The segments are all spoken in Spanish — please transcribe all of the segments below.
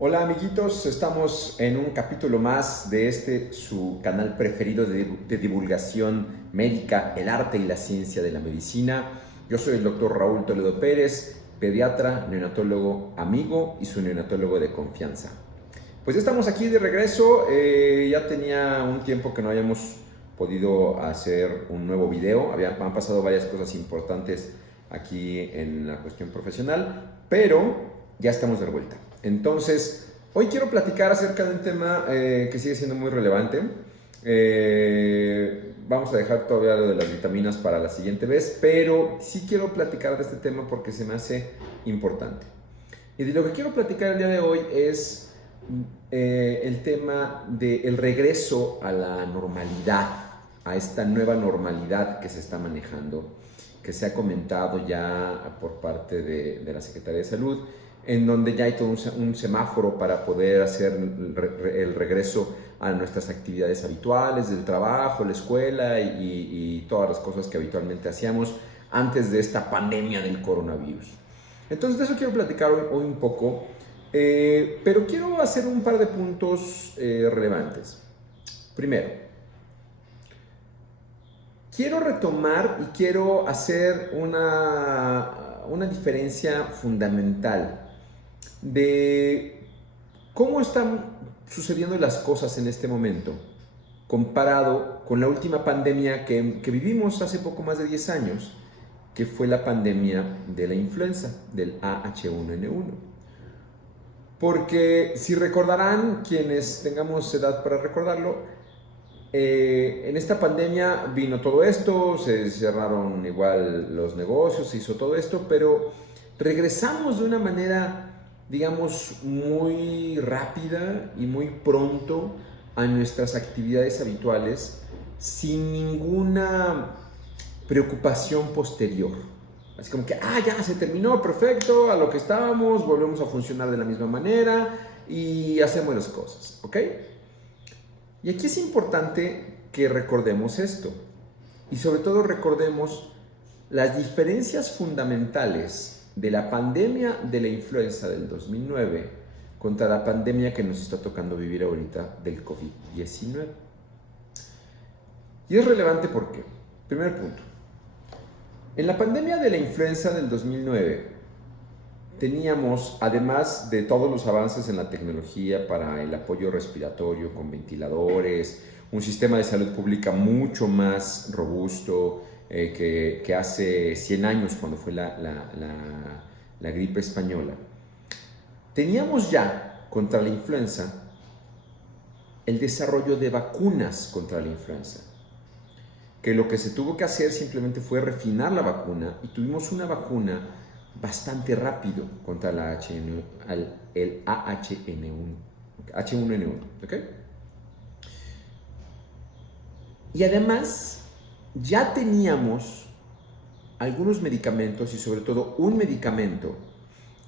Hola amiguitos, estamos en un capítulo más de su canal preferido de divulgación médica, el arte y la ciencia de la medicina. Yo soy el doctor Raúl Toledo Pérez, pediatra, neonatólogo amigo y su neonatólogo de confianza. Pues ya estamos aquí de regreso, ya tenía un tiempo que no habíamos podido hacer un nuevo video, han pasado varias cosas importantes aquí en la cuestión profesional, pero ya estamos de vuelta. Entonces, hoy quiero platicar acerca de un tema que sigue siendo muy relevante. Vamos a dejar todavía lo de las vitaminas para la siguiente vez, pero sí quiero platicar de este tema porque se me hace importante. Y de lo que quiero platicar el día de hoy es el tema del regreso a la normalidad, a esta nueva normalidad que se está manejando, que se ha comentado ya por parte de la Secretaría de Salud, en donde ya hay todo un semáforo para poder hacer el regreso a nuestras actividades habituales, del trabajo, la escuela y todas las cosas que habitualmente hacíamos antes de esta pandemia del coronavirus. Entonces de eso quiero platicar hoy un poco, pero quiero hacer un par de puntos relevantes. Primero, quiero retomar y quiero hacer una diferencia fundamental de cómo están sucediendo las cosas en este momento comparado con la última pandemia que vivimos hace poco más de 10 años, que fue la pandemia de la influenza, del AH1N1. Porque si recordarán, quienes tengamos edad para recordarlo, en esta pandemia vino todo esto, se cerraron igual los negocios, se hizo todo esto, pero regresamos de una manera, digamos, muy rápida y muy pronto a nuestras actividades habituales sin ninguna preocupación posterior. Así como que, ya se terminó, perfecto, a lo que estábamos, volvemos a funcionar de la misma manera y hacemos las cosas, ¿ok? Y aquí es importante que recordemos esto y sobre todo recordemos las diferencias fundamentales de la pandemia de la influenza del 2009 contra la pandemia que nos está tocando vivir ahorita del COVID-19. Y es relevante porque, primer punto, en la pandemia de la influenza del 2009 teníamos, además de todos los avances en la tecnología para el apoyo respiratorio con ventiladores, un sistema de salud pública mucho más robusto que hace 100 años cuando fue la gripe española. Teníamos ya contra la influenza el desarrollo de vacunas contra la influenza, que lo que se tuvo que hacer simplemente fue refinar la vacuna y tuvimos una vacuna bastante rápido contra el AH1N1, ¿ok? Y además ya teníamos algunos medicamentos y sobre todo un medicamento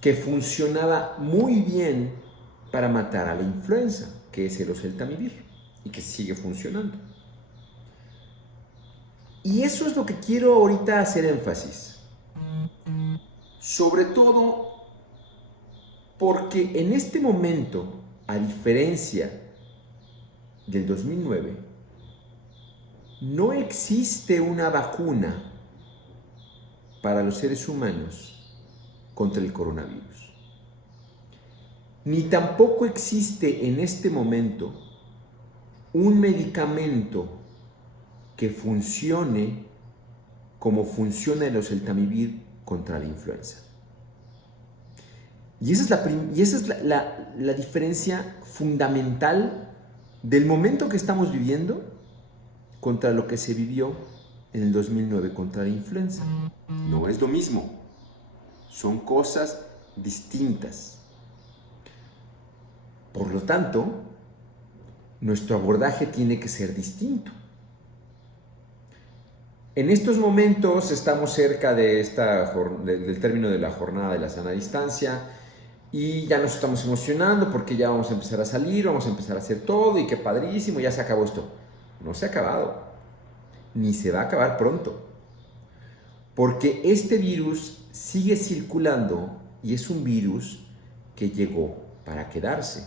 que funcionaba muy bien para matar a la influenza, que es el oseltamivir, y que sigue funcionando. Y eso es lo que quiero ahorita hacer énfasis. Sobre todo porque en este momento, a diferencia del 2009, no existe una vacuna para los seres humanos contra el coronavirus. Ni tampoco existe en este momento un medicamento que funcione como funciona el oseltamivir contra la influenza. Y esa es la diferencia fundamental del momento que estamos viviendo contra lo que se vivió en el 2009 contra la influenza. No es lo mismo, son cosas distintas. Por lo tanto, nuestro abordaje tiene que ser distinto. En estos momentos estamos cerca del término de la jornada de la sana distancia y ya nos estamos emocionando porque ya vamos a empezar a salir, vamos a empezar a hacer todo y qué padrísimo, ya se acabó esto. No se ha acabado, ni se va a acabar pronto, porque este virus sigue circulando y es un virus que llegó para quedarse,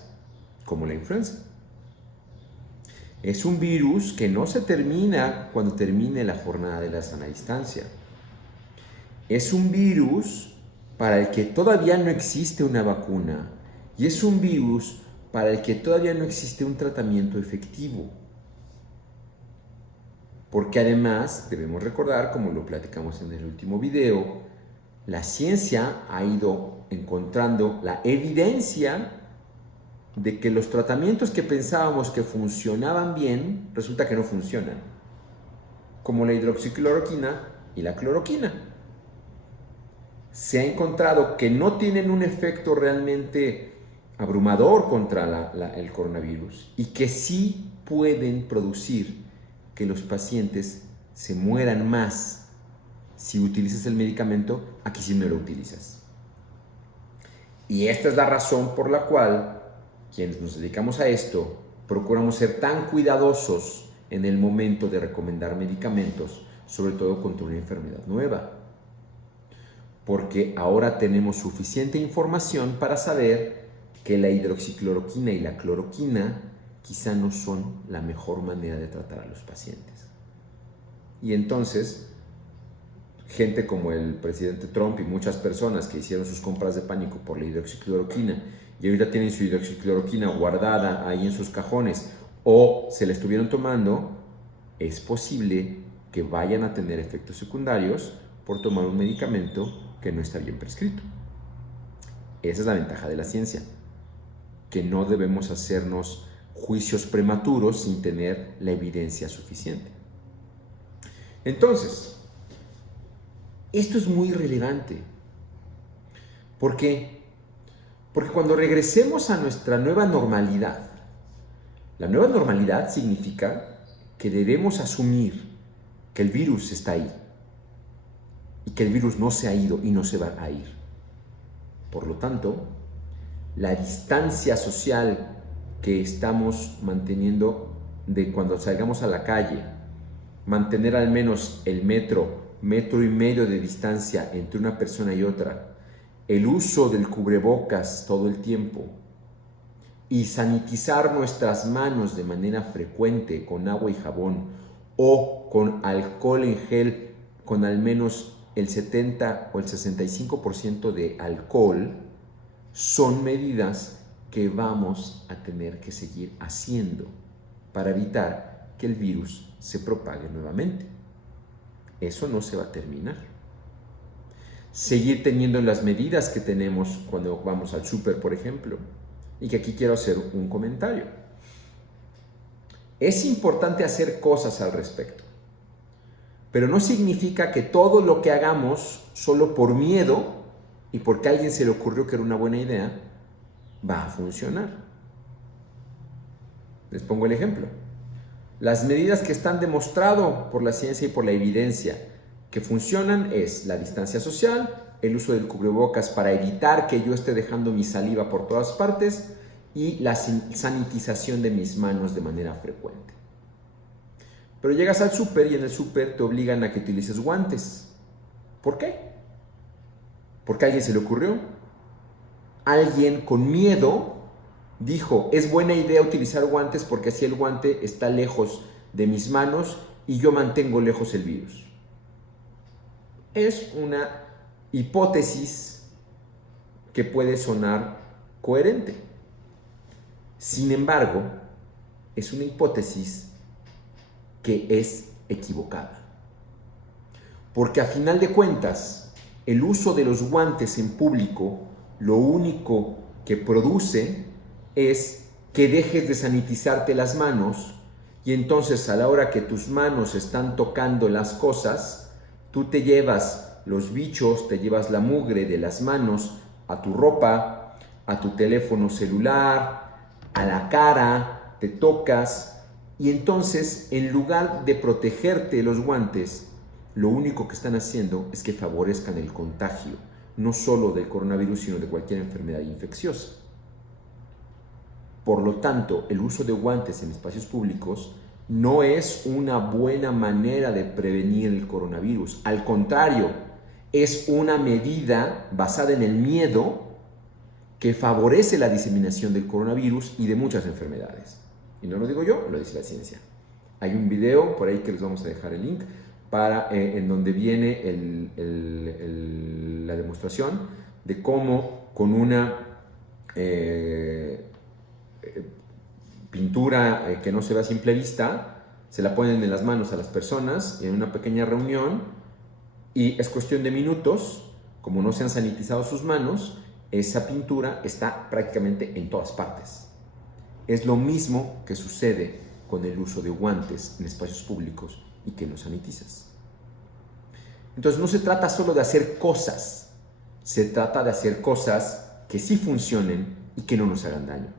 como la influenza. Es un virus que no se termina cuando termine la jornada de la sana distancia. Es un virus para el que todavía no existe una vacuna y es un virus para el que todavía no existe un tratamiento efectivo. Porque además debemos recordar, como lo platicamos en el último video, la ciencia ha ido encontrando la evidencia de que los tratamientos que pensábamos que funcionaban bien, resulta que no funcionan, como la hidroxicloroquina y la cloroquina. Se ha encontrado que no tienen un efecto realmente abrumador contra el coronavirus y que sí pueden producir que los pacientes se mueran más si utilizas el medicamento a que si no lo utilizas. Y esta es la razón por la cual quienes nos dedicamos a esto procuramos ser tan cuidadosos en el momento de recomendar medicamentos, sobre todo contra una enfermedad nueva. Porque ahora tenemos suficiente información para saber que la hidroxicloroquina y la cloroquina quizá no son la mejor manera de tratar a los pacientes. Y entonces, gente como el presidente Trump y muchas personas que hicieron sus compras de pánico por la hidroxicloroquina y ahorita tienen su hidroxicloroquina guardada ahí en sus cajones o se la estuvieron tomando, es posible que vayan a tener efectos secundarios por tomar un medicamento que no está bien prescrito. Esa es la ventaja de la ciencia, que no debemos hacernos juicios prematuros sin tener la evidencia suficiente. Entonces, esto es muy relevante. ¿Por qué? Porque cuando regresemos a nuestra nueva normalidad, la nueva normalidad significa que debemos asumir que el virus está ahí y que el virus no se ha ido y no se va a ir. Por lo tanto, la distancia social que estamos manteniendo de cuando salgamos a la calle, mantener al menos el metro y medio de distancia entre una persona y otra, el uso del cubrebocas todo el tiempo y sanitizar nuestras manos de manera frecuente con agua y jabón o con alcohol en gel con al menos el 70 o el 65% de alcohol, son medidas que vamos a tener que seguir haciendo para evitar que el virus se propague nuevamente. Eso no se va a terminar. Seguir teniendo las medidas que tenemos cuando vamos al súper, por ejemplo, y que aquí quiero hacer un comentario. Es importante hacer cosas al respecto, pero no significa que todo lo que hagamos solo por miedo y porque a alguien se le ocurrió que era una buena idea, va a funcionar. Les pongo el ejemplo. Las medidas que están demostrado por la ciencia y por la evidencia que funcionan es la distancia social, el uso del cubrebocas para evitar que yo esté dejando mi saliva por todas partes y la sanitización de mis manos de manera frecuente. Pero llegas al súper y en el súper te obligan a que utilices guantes. ¿Por qué? Porque a alguien se le ocurrió. Alguien con miedo dijo, es buena idea utilizar guantes porque así el guante está lejos de mis manos y yo mantengo lejos el virus. Es una hipótesis que puede sonar coherente. Sin embargo, es una hipótesis que es equivocada. Porque a final de cuentas, el uso de los guantes en público lo único que produce es que dejes de sanitizarte las manos y entonces a la hora que tus manos están tocando las cosas, tú te llevas los bichos, te llevas la mugre de las manos a tu ropa, a tu teléfono celular, a la cara, te tocas y entonces en lugar de protegerte los guantes, lo único que están haciendo es que favorezcan el contagio, no solo del coronavirus, sino de cualquier enfermedad infecciosa. Por lo tanto, el uso de guantes en espacios públicos no es una buena manera de prevenir el coronavirus. Al contrario, es una medida basada en el miedo que favorece la diseminación del coronavirus y de muchas enfermedades. Y no lo digo yo, lo dice la ciencia. Hay un video por ahí que les vamos a dejar el link en donde viene la demostración de cómo con una pintura que no se ve a simple vista, se la ponen en las manos a las personas en una pequeña reunión y es cuestión de minutos, como no se han sanitizado sus manos, esa pintura está prácticamente en todas partes. Es lo mismo que sucede con el uso de guantes en espacios públicos y que no sanitizas. Entonces no se trata solo de hacer cosas, se trata de hacer cosas que sí funcionen y que no nos hagan daño.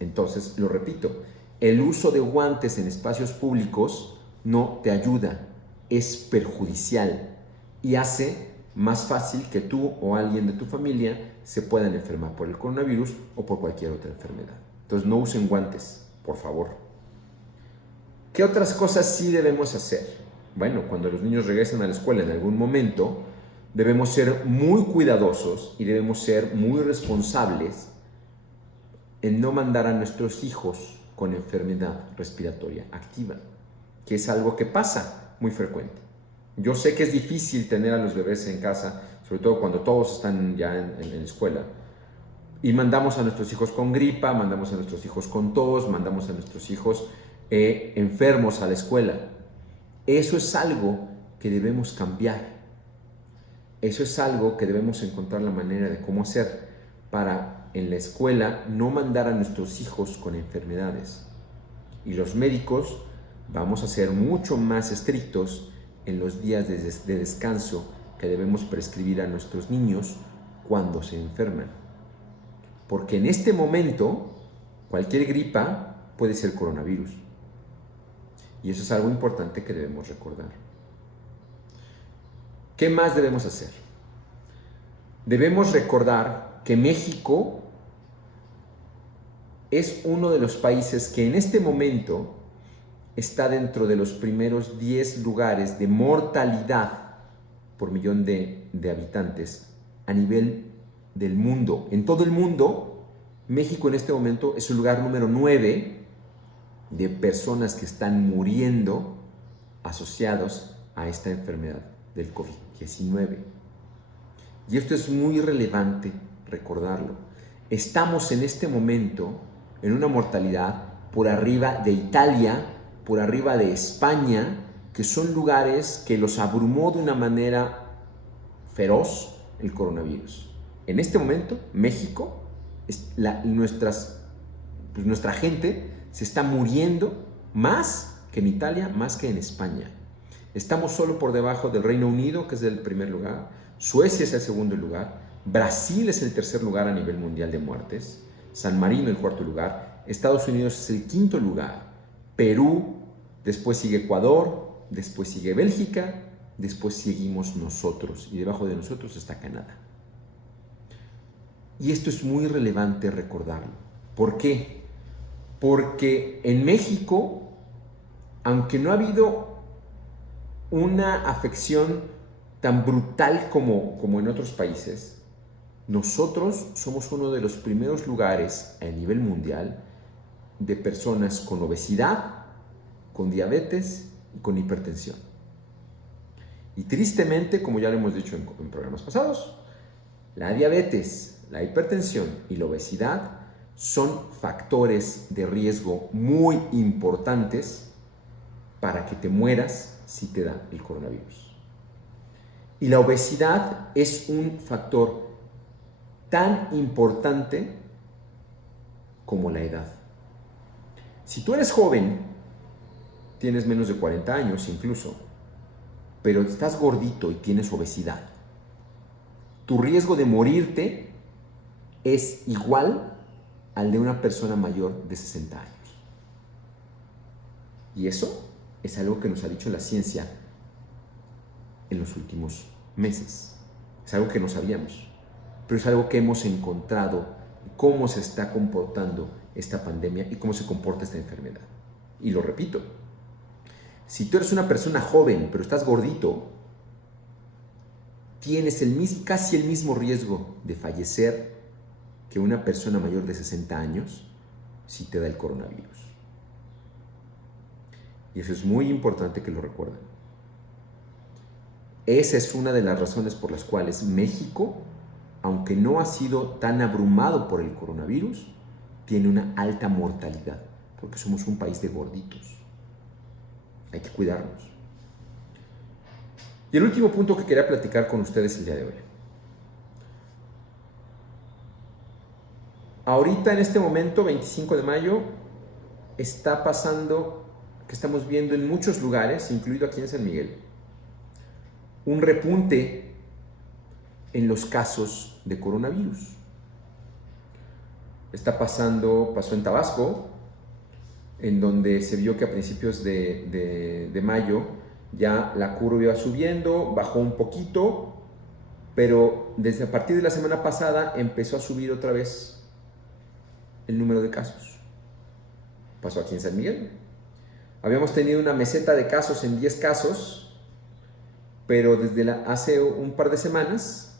Entonces, lo repito, el uso de guantes en espacios públicos no te ayuda, es perjudicial y hace más fácil que tú o alguien de tu familia se puedan enfermar por el coronavirus o por cualquier otra enfermedad. Entonces, no usen guantes, por favor. ¿Qué otras cosas sí debemos hacer? Bueno, cuando los niños regresen a la escuela en algún momento, debemos ser muy cuidadosos y debemos ser muy responsables en no mandar a nuestros hijos con enfermedad respiratoria activa, que es algo que pasa muy frecuente. Yo sé que es difícil tener a los bebés en casa, sobre todo cuando todos están ya en la escuela, y mandamos a nuestros hijos con gripa, mandamos a nuestros hijos con tos, mandamos a nuestros hijos enfermos a la escuela. Eso es algo que debemos cambiar. Eso es algo que debemos encontrar la manera de cómo hacer para en la escuela no mandar a nuestros hijos con enfermedades. Y los médicos vamos a ser mucho más estrictos en los días de descanso que debemos prescribir a nuestros niños cuando se enferman. Porque en este momento cualquier gripa puede ser coronavirus. Y eso es algo importante que debemos recordar. ¿Qué más debemos hacer? Debemos recordar que México es uno de los países que en este momento está dentro de los primeros 10 lugares de mortalidad por millón de habitantes a nivel del mundo. En todo el mundo, México en este momento es el lugar número 9 de personas que están muriendo asociados a esta enfermedad del COVID-19. Y esto es muy relevante recordarlo. Estamos en este momento en una mortalidad por arriba de Italia, por arriba de España, que son lugares que los abrumó de una manera feroz el coronavirus. En este momento, México, nuestra gente se está muriendo más que en Italia, más que en España. Estamos solo por debajo del Reino Unido, que es el primer lugar, Suecia es el segundo lugar, Brasil es el tercer lugar a nivel mundial de muertes, San Marino el cuarto lugar, Estados Unidos es el quinto lugar, Perú, después sigue Ecuador, después sigue Bélgica, después seguimos nosotros y debajo de nosotros está Canadá. Y esto es muy relevante recordarlo. ¿Por qué? Porque en México, aunque no ha habido una afección tan brutal como en otros países, nosotros somos uno de los primeros lugares a nivel mundial de personas con obesidad, con diabetes y con hipertensión. Y tristemente, como ya lo hemos dicho en programas pasados, la diabetes, la hipertensión y la obesidad son factores de riesgo muy importantes para que te mueras si te da el coronavirus. Y la obesidad es un factor tan importante como la edad. Si tú eres joven, tienes menos de 40 años incluso, pero estás gordito y tienes obesidad, tu riesgo de morirte es igual al de una persona mayor de 60 años. Y eso es algo que nos ha dicho la ciencia en los últimos meses. Es algo que no sabíamos, pero es algo que hemos encontrado, cómo se está comportando esta pandemia y cómo se comporta esta enfermedad. Y lo repito, si tú eres una persona joven, pero estás gordito, tienes casi el mismo riesgo de fallecer que una persona mayor de 60 años si te da el coronavirus. Y eso es muy importante que lo recuerden. Esa es una de las razones por las cuales México, aunque no ha sido tan abrumado por el coronavirus, tiene una alta mortalidad, porque somos un país de gorditos. Hay que cuidarnos. Y el último punto que quería platicar con ustedes el día de hoy. Ahorita, en este momento, 25 de mayo, está pasando, que estamos viendo en muchos lugares, incluido aquí en San Miguel, un repunte en los casos de coronavirus. Pasó en Tabasco, en donde se vio que a principios de mayo ya la curva iba subiendo, bajó un poquito, pero desde a partir de la semana pasada empezó a subir otra vez el número de casos. Pasó aquí en San Miguel. Habíamos tenido una meseta de casos en 10 casos, pero desde hace un par de semanas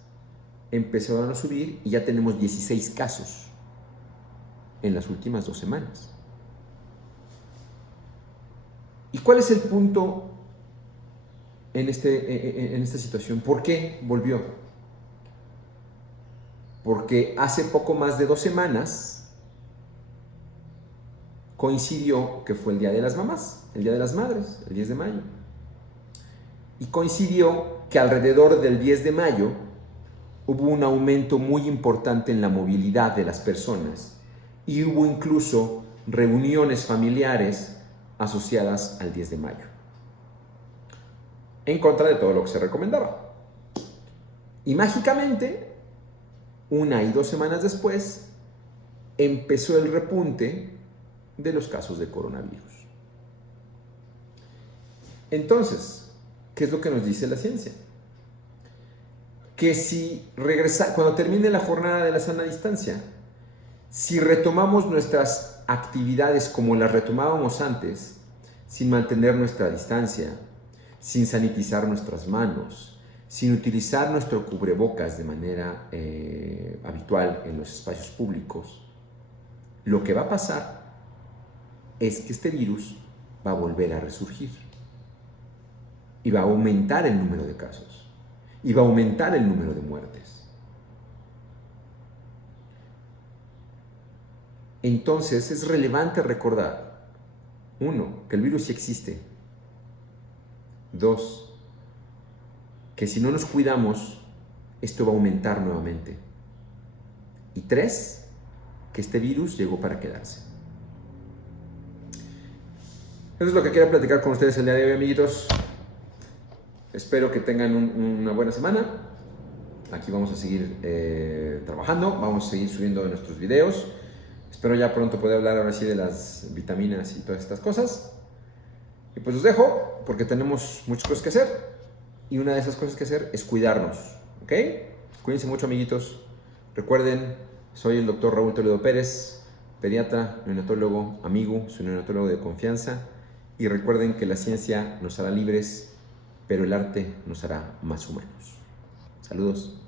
empezaron a subir y ya tenemos 16 casos en las últimas 2 semanas. ¿Y cuál es el punto en esta situación? ¿Por qué volvió? Porque hace poco más de 2 semanas coincidió que fue el Día de las Mamás, el Día de las Madres, el 10 de mayo. Y coincidió que alrededor del 10 de mayo hubo un aumento muy importante en la movilidad de las personas y hubo incluso reuniones familiares asociadas al 10 de mayo, en contra de todo lo que se recomendaba. Y mágicamente, 1 y 2 semanas después, empezó el repunte de los casos de coronavirus. Entonces, ¿qué es lo que nos dice la ciencia? Que si cuando termine la jornada de la sana distancia, si retomamos nuestras actividades como las retomábamos antes, sin mantener nuestra distancia, sin sanitizar nuestras manos, sin utilizar nuestro cubrebocas de manera habitual en los espacios públicos, lo que va a pasar es que este virus va a volver a resurgir y va a aumentar el número de casos y va a aumentar el número de muertes. Entonces es relevante recordar, 1, que el virus sí existe. 2, que si no nos cuidamos, esto va a aumentar nuevamente. Y 3, que este virus llegó para quedarse. Eso es lo que quería platicar con ustedes el día de hoy, amiguitos. Espero que tengan una buena semana. Aquí vamos a seguir trabajando, vamos a seguir subiendo nuestros videos. Espero ya pronto poder hablar ahora sí de las vitaminas y todas estas cosas. Y pues los dejo porque tenemos muchas cosas que hacer. Y una de esas cosas que hacer es cuidarnos. ¿Ok? Cuídense mucho, amiguitos. Recuerden, soy el doctor Raúl Toledo Pérez, pediatra, neonatólogo, amigo, soy neonatólogo de confianza. Y recuerden que la ciencia nos hará libres, pero el arte nos hará más humanos. Saludos.